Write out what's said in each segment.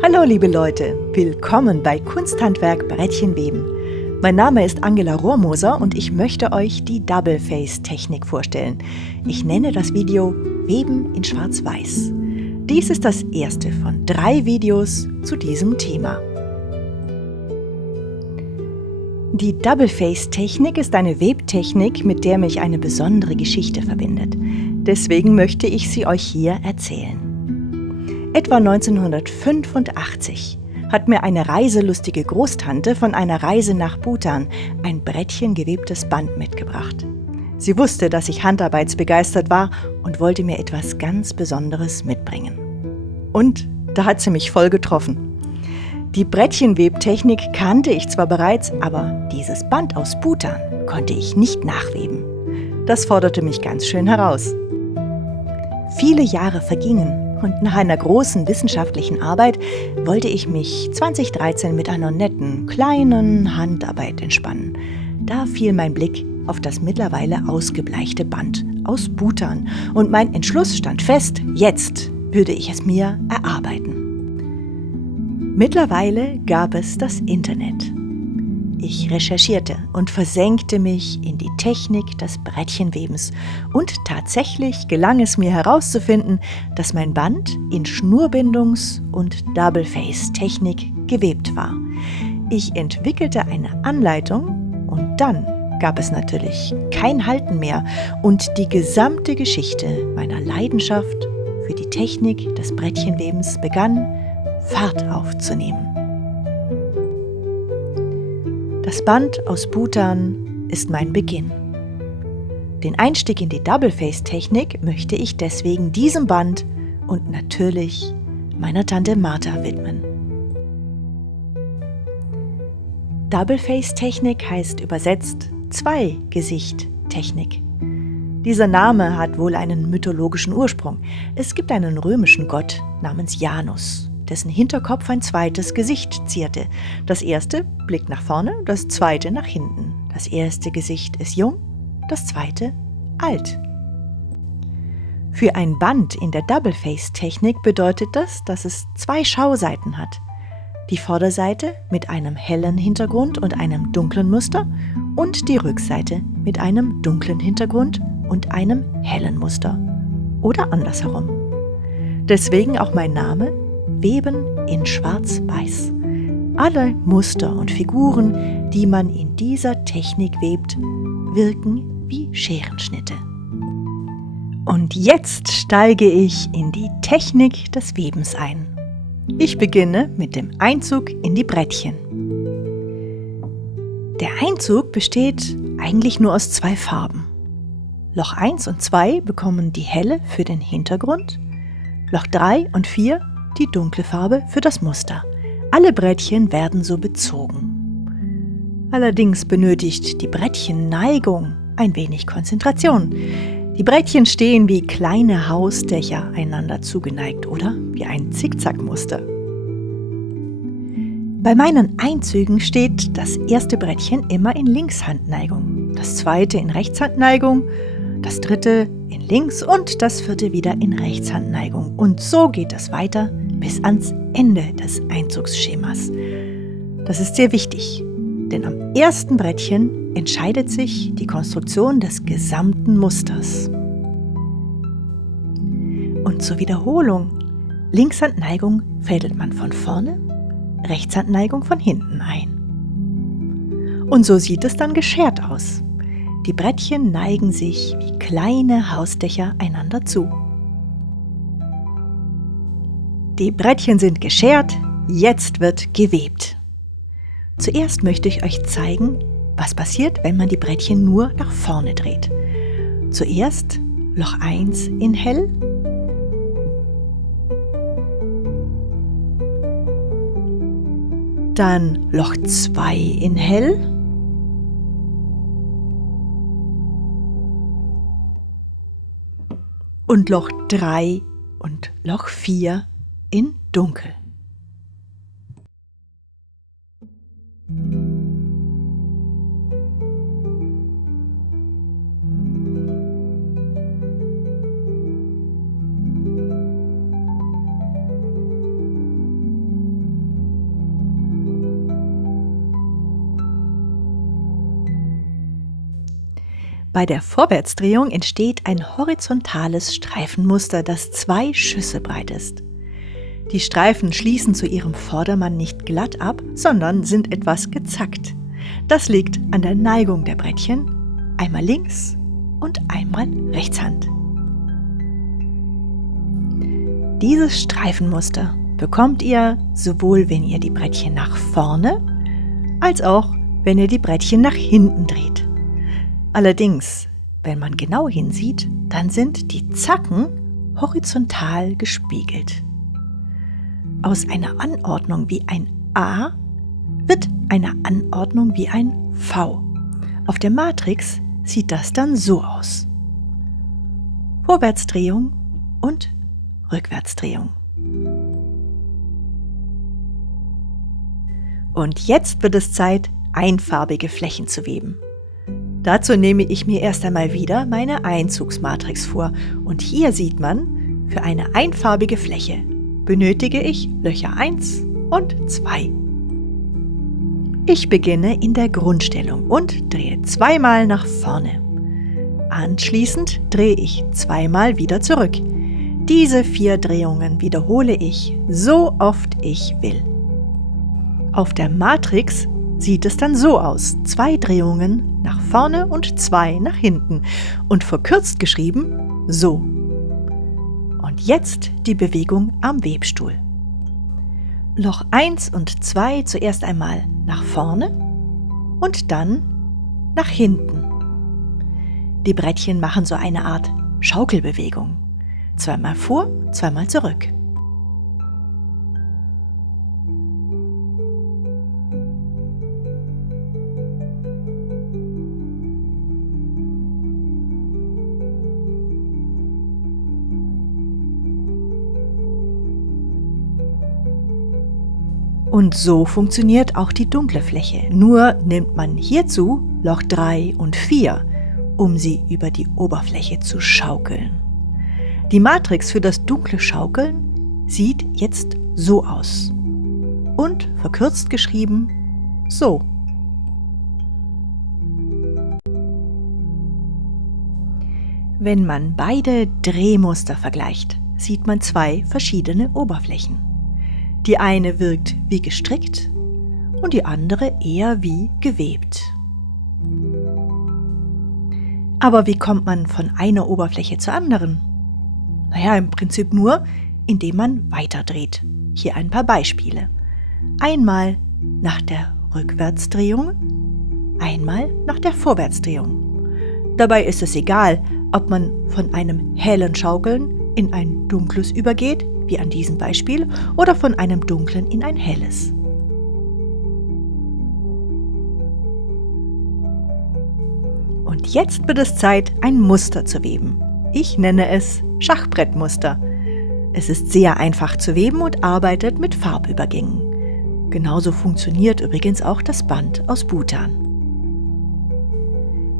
Hallo liebe Leute, willkommen bei Kunsthandwerk Brettchenweben. Mein Name ist Angela Rohrmoser und ich möchte euch die Double-Face-Technik vorstellen. Ich nenne das Video Weben in Schwarz-Weiß. Dies ist das erste von 3 Videos zu diesem Thema. Die Double-Face-Technik ist eine Webtechnik, mit der mich eine besondere Geschichte verbindet. Deswegen möchte ich sie euch hier erzählen. Etwa 1985 hat mir eine reiselustige Großtante von einer Reise nach Bhutan ein brettchengewebtes Band mitgebracht. Sie wusste, dass ich handarbeitsbegeistert war und wollte mir etwas ganz Besonderes mitbringen. Und da hat sie mich voll getroffen. Die Brettchenwebtechnik kannte ich zwar bereits, aber dieses Band aus Bhutan konnte ich nicht nachweben. Das forderte mich ganz schön heraus. Viele Jahre vergingen. Und nach einer großen wissenschaftlichen Arbeit wollte ich mich 2013 mit einer netten, kleinen Handarbeit entspannen. Da fiel mein Blick auf das mittlerweile ausgebleichte Band aus Bhutan und mein Entschluss stand fest, jetzt würde ich es mir erarbeiten. Mittlerweile gab es das Internet. Ich recherchierte und versenkte mich in die Technik des Brettchenwebens und tatsächlich gelang es mir herauszufinden, dass mein Band in Schnurbindungs- und Double-Face-Technik gewebt war. Ich entwickelte eine Anleitung und dann gab es natürlich kein Halten mehr und die gesamte Geschichte meiner Leidenschaft für die Technik des Brettchenwebens begann Fahrt aufzunehmen. Das Band aus Bhutan ist mein Beginn. Den Einstieg in die Double-Face-Technik möchte ich deswegen diesem Band und natürlich meiner Tante Martha widmen. Double-Face-Technik heißt übersetzt Zwei-Gesicht-Technik. Dieser Name hat wohl einen mythologischen Ursprung. Es gibt einen römischen Gott namens Janus, dessen Hinterkopf ein zweites Gesicht zierte. Das erste blickt nach vorne, das zweite nach hinten. Das erste Gesicht ist jung, das zweite alt. Für ein Band in der Double-Face-Technik bedeutet das, dass es 2 Schauseiten hat. Die Vorderseite mit einem hellen Hintergrund und einem dunklen Muster und die Rückseite mit einem dunklen Hintergrund und einem hellen Muster. Oder andersherum. Deswegen auch mein Name Weben in Schwarz-Weiß. Alle Muster und Figuren, die man in dieser Technik webt, wirken wie Scherenschnitte. Und jetzt steige ich in die Technik des Webens ein. Ich beginne mit dem Einzug in die Brettchen. Der Einzug besteht eigentlich nur aus 2 Farben. Loch 1 und 2 bekommen die helle für den Hintergrund, Loch 3 und 4 die dunkle Farbe für das Muster. Alle Brettchen werden so bezogen. Allerdings benötigt die Brettchenneigung ein wenig Konzentration. Die Brettchen stehen wie kleine Hausdächer einander zugeneigt oder wie ein Zickzackmuster. Bei meinen Einzügen steht das erste Brettchen immer in Linkshandneigung, das zweite in Rechtshandneigung, das dritte in Links- und das vierte wieder in Rechtshandneigung. Und so geht es weiter bis ans Ende des Einzugsschemas. Das ist sehr wichtig, denn am ersten Brettchen entscheidet sich die Konstruktion des gesamten Musters. Und zur Wiederholung: Linkshandneigung fädelt man von vorne, Rechtshandneigung von hinten ein. Und so sieht es dann geschert aus. Die Brettchen neigen sich wie kleine Hausdächer einander zu. Die Brettchen sind geschert, jetzt wird gewebt. Zuerst möchte ich euch zeigen, was passiert, wenn man die Brettchen nur nach vorne dreht. Zuerst Loch 1 in hell, dann Loch 2 in hell, und Loch 3 und Loch 4 in dunkel. Bei der Vorwärtsdrehung entsteht ein horizontales Streifenmuster, das 2 Schüsse breit ist. Die Streifen schließen zu ihrem Vordermann nicht glatt ab, sondern sind etwas gezackt. Das liegt an der Neigung der Brettchen, einmal links und einmal Rechtshand. Dieses Streifenmuster bekommt ihr sowohl, wenn ihr die Brettchen nach vorne, als auch, wenn ihr die Brettchen nach hinten dreht. Allerdings, wenn man genau hinsieht, dann sind die Zacken horizontal gespiegelt. Aus einer Anordnung wie ein A wird eine Anordnung wie ein V. Auf der Matrix sieht das dann so aus. Vorwärtsdrehung und Rückwärtsdrehung. Und jetzt wird es Zeit, einfarbige Flächen zu weben. Dazu nehme ich mir erst einmal wieder meine Einzugsmatrix vor und hier sieht man, für eine einfarbige Fläche benötige ich Löcher 1 und 2. Ich beginne in der Grundstellung und drehe 2-mal nach vorne. Anschließend drehe ich 2-mal wieder zurück. Diese 4 Drehungen wiederhole ich so oft ich will. Auf der Matrix sieht es dann so aus: 2 Drehungen nach vorne und 2 nach hinten und verkürzt geschrieben so. Und jetzt die Bewegung am Webstuhl. Loch 1 und 2 zuerst einmal nach vorne und dann nach hinten. Die Brettchen machen so eine Art Schaukelbewegung. 2-mal vor, 2-mal zurück. Und so funktioniert auch die dunkle Fläche, nur nimmt man hierzu Loch 3 und 4, um sie über die Oberfläche zu schaukeln. Die Matrix für das dunkle Schaukeln sieht jetzt so aus und verkürzt geschrieben so. Wenn man beide Drehmuster vergleicht, sieht man 2 verschiedene Oberflächen. Die eine wirkt wie gestrickt und die andere eher wie gewebt. Aber wie kommt man von einer Oberfläche zur anderen? Naja, im Prinzip nur, indem man weiterdreht. Hier ein paar Beispiele. Einmal nach der Rückwärtsdrehung, einmal nach der Vorwärtsdrehung. Dabei ist es egal, ob man von einem hellen Schaukeln in ein dunkles übergeht, wie an diesem Beispiel, oder von einem dunklen in ein helles. Und jetzt wird es Zeit, ein Muster zu weben. Ich nenne es Schachbrettmuster. Es ist sehr einfach zu weben und arbeitet mit Farbübergängen. Genauso funktioniert übrigens auch das Band aus Butan.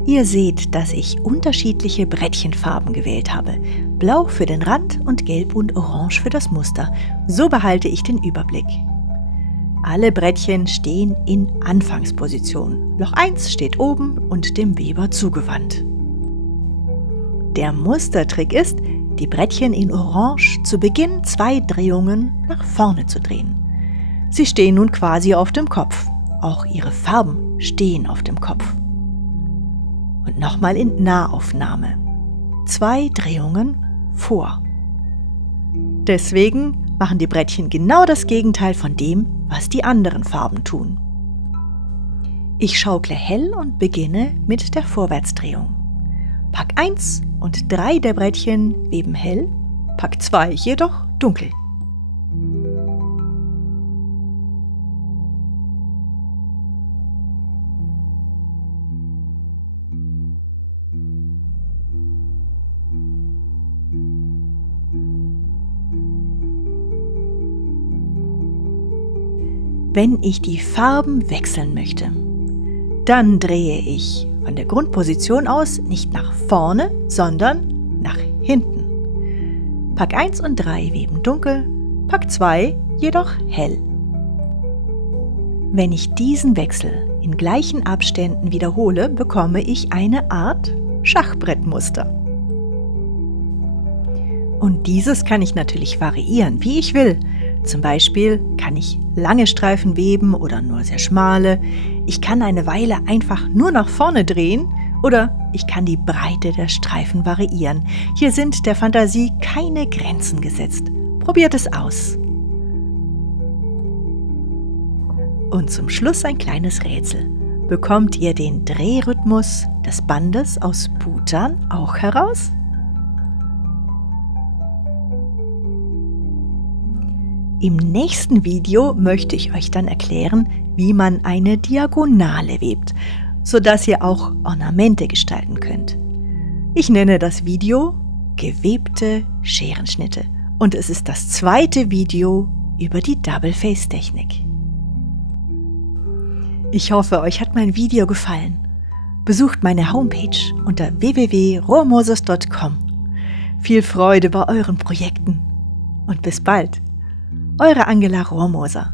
Ihr seht, dass ich unterschiedliche Brettchenfarben gewählt habe. Blau für den Rand und Gelb und Orange für das Muster. So behalte ich den Überblick. Alle Brettchen stehen in Anfangsposition. Loch 1 steht oben und dem Weber zugewandt. Der Mustertrick ist, die Brettchen in Orange zu Beginn 2 Drehungen nach vorne zu drehen. Sie stehen nun quasi auf dem Kopf. Auch ihre Farben stehen auf dem Kopf. Und nochmal in Nahaufnahme. 2 Drehungen vor. Deswegen machen die Brettchen genau das Gegenteil von dem, was die anderen Farben tun. Ich schaukle hell und beginne mit der Vorwärtsdrehung. Pack 1 und 3 der Brettchen weben hell, Pack 2 jedoch dunkel. Wenn ich die Farben wechseln möchte, dann drehe ich von der Grundposition aus nicht nach vorne, sondern nach hinten. Pack 1 und 3 weben dunkel, Pack 2 jedoch hell. Wenn ich diesen Wechsel in gleichen Abständen wiederhole, bekomme ich eine Art Schachbrettmuster. Und dieses kann ich natürlich variieren, wie ich will. Zum Beispiel kann ich lange Streifen weben oder nur sehr schmale. Ich kann eine Weile einfach nur nach vorne drehen oder ich kann die Breite der Streifen variieren. Hier sind der Fantasie keine Grenzen gesetzt. Probiert es aus. Und zum Schluss ein kleines Rätsel. Bekommt ihr den Drehrhythmus des Bandes aus Bhutan auch heraus? Im nächsten Video möchte ich euch dann erklären, wie man eine Diagonale webt, sodass ihr auch Ornamente gestalten könnt. Ich nenne das Video Gewebte Scherenschnitte und es ist das zweite Video über die Double-Face-Technik. Ich hoffe, euch hat mein Video gefallen. Besucht meine Homepage unter www.rohrmoses.com. Viel Freude bei euren Projekten und bis bald. Eure Angela Rohrmoser.